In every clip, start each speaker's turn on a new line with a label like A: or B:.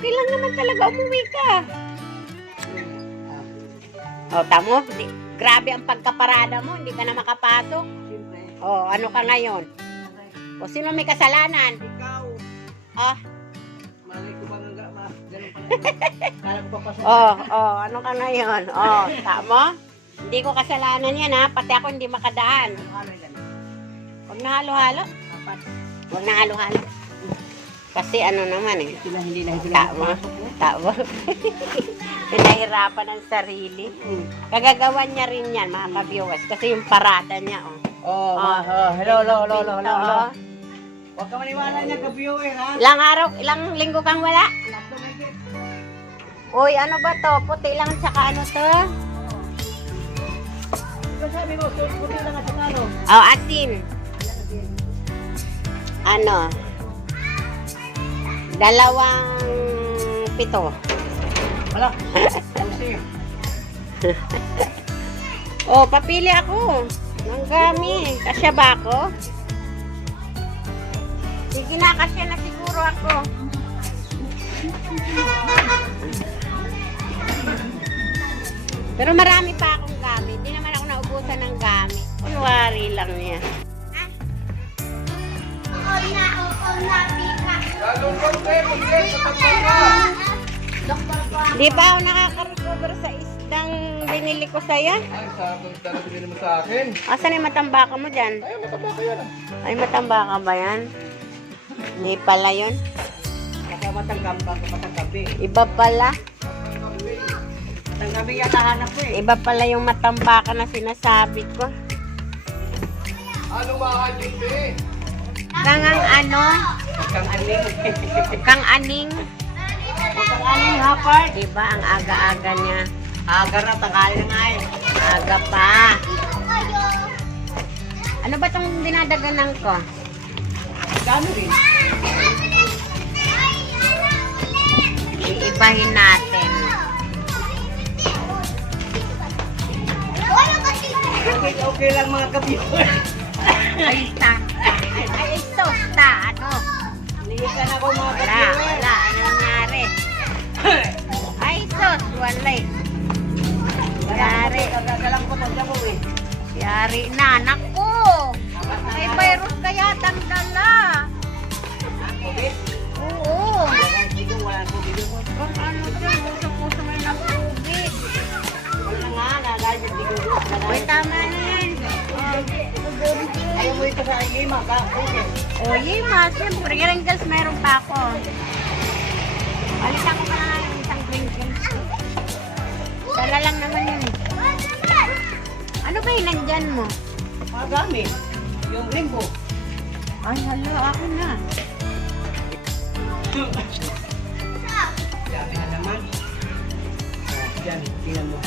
A: okay lang naman talaga umuwi ka. O, tamo, di, grabe ang pagkaparada mo, hindi ka na makapasok.
B: Siyempre.
A: O, ano ka ngayon? O, sino may kasalanan?
B: Ikaw.
A: Ah,
B: Malay ko bang nga ma. Ganun pala. Kala ko papasok.
A: o, o, ano ka ngayon? O, tamo? Hindi ko kasalanan yan ha, pati ako hindi makadaan.
B: Ano?
A: Huwag na halo-halo. Huwag na halo-halo. Kasi ano naman eh.
B: Sila hindi na sila
A: Tama. Tao. Pinahirapan ng sarili.
B: Hmm.
A: Kagagawan niya rin yan, mga ka-viewers. Kasi yung parada niya, oh.
B: Oh,
A: Ah.
B: oh, hello, hello, hello, hello, hello, hello.
A: Oo.
B: Huwag ka maniwala niya ka-viewer, ha?
A: Ilang araw, ilang linggo kang wala? Uy, ano ba to? Puti lang tsaka ano to?
B: Ikaw sabi mo, puti lang at saka ano?
A: Oh, asin. Ano? Dalawang pito.
B: Wala.
A: Oh, papili ako. Ng gami. Kasya ba ako? Sige na, kasya na siguro ako. Pero marami pa akong gamit. Hindi naman ako naubusan ng gamit. Kunwari lang niya. Di ba ako nakaka-recover sa isdang binili ko sa'yo?
C: Ay, sa talaga din mo sa akin.
A: Asan yung matambaka mo dyan?
C: Ay, mataba ka yan.
A: Ay, matambaka ba yan? Hindi pala yun.
B: Kasi matanggap ba, matanggabi.
A: Iba pala.
B: Matanggabi yata hanap ko eh.
A: Iba pala yung matambaka na sinasabi ko.
C: Ano mahal yun, be?
A: Ano?
B: Kang aning.
A: Kang aning?
B: Kang aning hapart.
A: Diba ang aga-aga niya?
B: Aga na, tanghali na nga eh.
A: Aga pa. Ano ba itong dinadaganan ko?
B: Gano'n rin.
A: Iibahin natin.
B: Okay, okay lang mga ka-viewer.
A: Ay, sta.
B: Lihikan ako mga
A: Wala, wala. Ano nangyari? Ay, sus. Wala eh. Yari.
B: Kagagalang ko ng mo eh.
A: Yari na. Naku! May virus kaya tang dala.
B: COVID?
A: Oo.
B: COVID.
A: Kung ano dyan, puso-puso may nakubig.
B: Wala nga, nalagay yung digo.
A: Uy, tama na yan.
B: Ayaw mo ito sa lima, ka? Okay.
A: O, Yima, siyempre, Gringles meron pa ako. Alitan ko pa na yung isang Gringles. Dala lang naman yun eh. Ano ba yung nandyan mo?
B: Mga gamit. Yung limbo.
A: Ay, hala, ako na.
B: Dami na naman. Ah, Diyan, tingnan mo.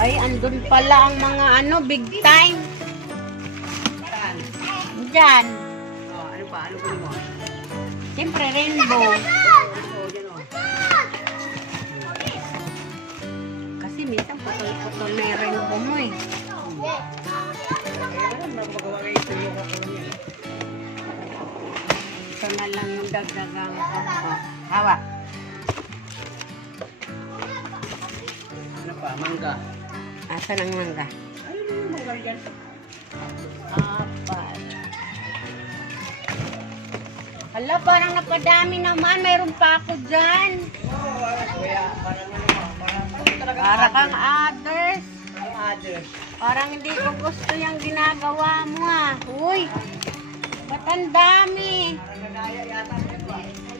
A: Ay, andun pala ang mga ano, big time. Diyan.
B: Oh, ano pa? Ano pa mo?
A: Siyempre, rainbow.
B: Oh, yan oh.
A: Kasi minsan putol-putol na yung rainbow mo eh.
B: Kaya wala, magawa kayo ako niya.
A: Ito na lang yung dagdagang ko. Hawak.
B: Ano pa? Mangga.
A: Asan ang mangga?
B: Ayun yung mangga yan.
A: Apat. Hala, parang napadami naman. Mayroon pa ako dyan.
B: Oh.
A: Para kang others.
B: Ang others.
A: Parang hindi ko gusto yung ginagawa mo ah. Uy, ba't ang dami?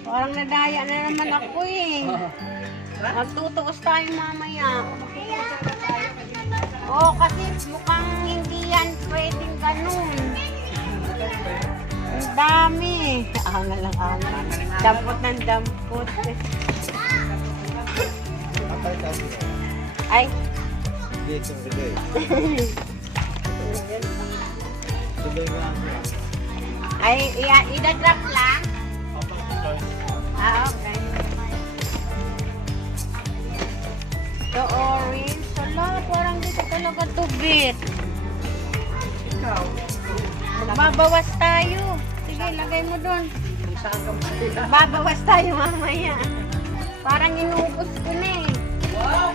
B: Parang
A: nadaya na naman ako eh. Magtutuos tayo mamaya. Oo, kasi mukhang hindi yan pwedeng ganun. Ang dami. Angal lang angal. Dampot ng dampot. Ay,
C: Dito, lang.
A: ay, ida-drop lang. Ah, okay. The orange. Wala, parang dito talaga tubit.
B: Ikaw.
A: Magbabawas tayo. Sige, lagay mo doon. Babawas tayo mamaya. Parang inubos ko na eh.
B: Wow.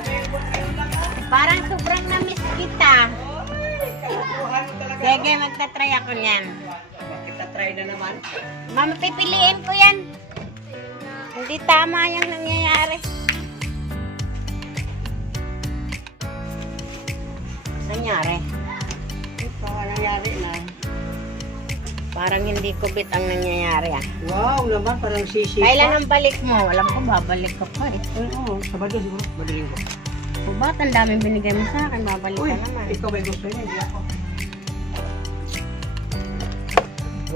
A: Parang sobrang na-miss kita. Sige, magta-try ako niyan.
B: Kita try na naman.
A: Mama, pipiliin ko yan. Hindi tama yung nangyayari. Nangyari?
B: Ito, nangyari na.
A: Parang hindi kubit ang nangyayari ah.
B: Wow, naman parang sisi.
A: Kailan ang balik mo? Alam ko babalik ka pa eh.
B: Oo, Sabado siguro. Madaling ko.
A: O ba't ang daming binigay mo sa akin? Babalik
B: Uy,
A: ka naman.
B: ikaw may gusto niya, hindi ako.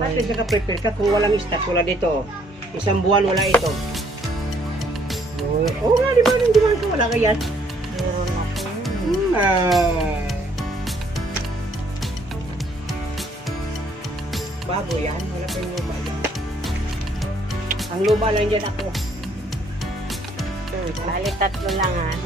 B: Pati sa kapitpil ka kung walang stock, wala dito. Isang buwan wala ito. Oo oh, nga, di ba? Nang diman ka, wala ka yan.
A: Meron ako.
B: Hmm, ah. Bago yan, wala pa yung luma yan. Ang luma lang dyan ako.
A: Hmm, bali tatlo lang ah.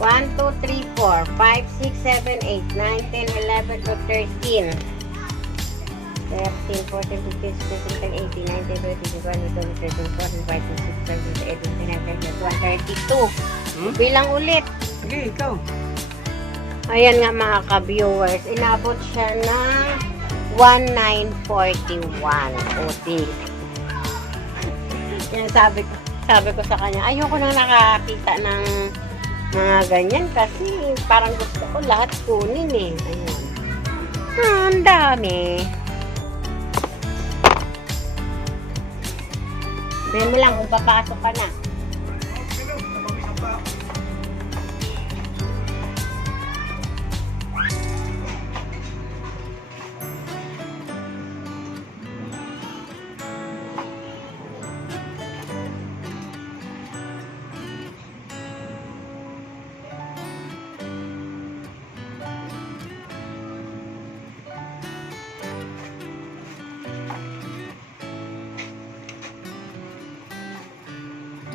A: One, two, three, four, five, six, seven, eight, nine, ten, eleven, to thirteen. Thirteen, fourteen, fifteen, sixteen, seventeen, eighteen, nineteen, twenty, twenty-one, twenty-two, thirteen, fourteen, five, six, seven, eight, nine, ten, eleven, thirty-two.
B: Hmm?
A: Bilang ulit.
B: Sige, ikaw.
A: Ayan nga mga ka-viewers, inabot siya ng 1941. O di. Yan sabi ko, sabi ko sa kanya, ayoko nang nakakita ng mga ganyan kasi parang gusto ko lahat kunin eh. Ayun. Ah, ang dami. Mo lang kung papasok ka na.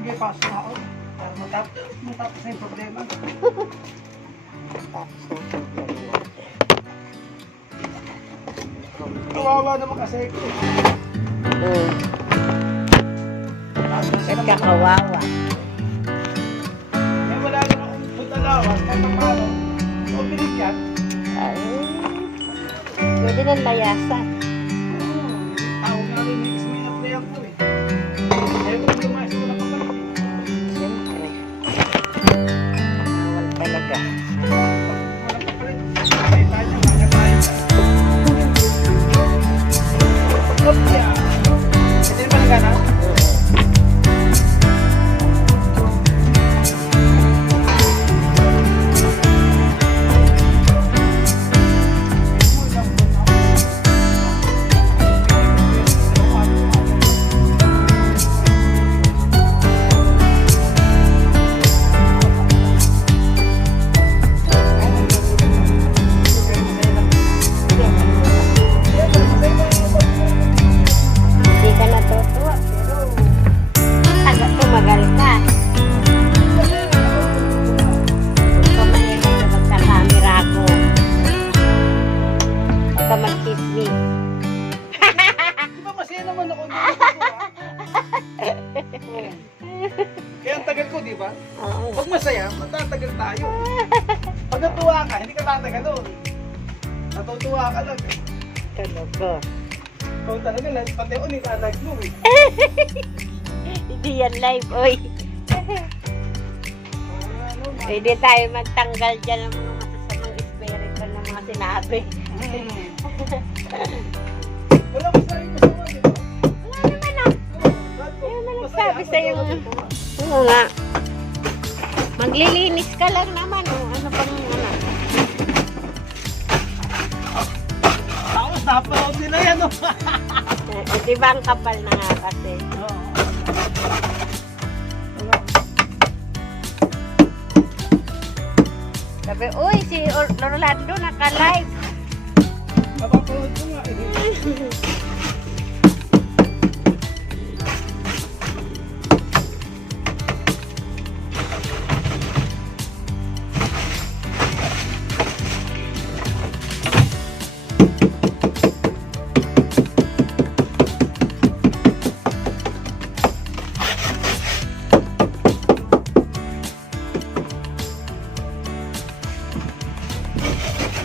B: Sige, pasok na ako. Matapos, matapos na yung problema.
A: Tapos na problema.
B: Kawawa naman kasi ako.
A: Hmm.
B: Tapos na
A: At
B: sila
A: kakawawa.
B: Eh, wala naman akong putalawas. Kahit pa paano. O, binigyan.
A: Ay, pwede ng layasan. Ka,
B: hindi ka tatagal doon. Natutuwa ka lang. eh.
A: Talaga.
B: Ikaw talaga, lang, pati ako nitalag mo eh.
A: Hindi yan live, oy. Pwede tayo magtanggal dyan ng mga masasamang espiritu ng mga sinabi.
B: Hmm. Wala ko sa'yo di ba?
A: Wala naman ah.
B: Lahat ko,
A: Ayun na nagsabi sa'yo.
B: doon.
A: Oo nga. Maglilinis ka lang naman. Oh. Ano pang
B: Tapos napanood nila yan, oh.
A: Eh, di ba ang kapal na nga kasi?
B: Oo.
A: Sabi, uy, si Or- Orlando naka-live.
B: Napapanood ko nga eh.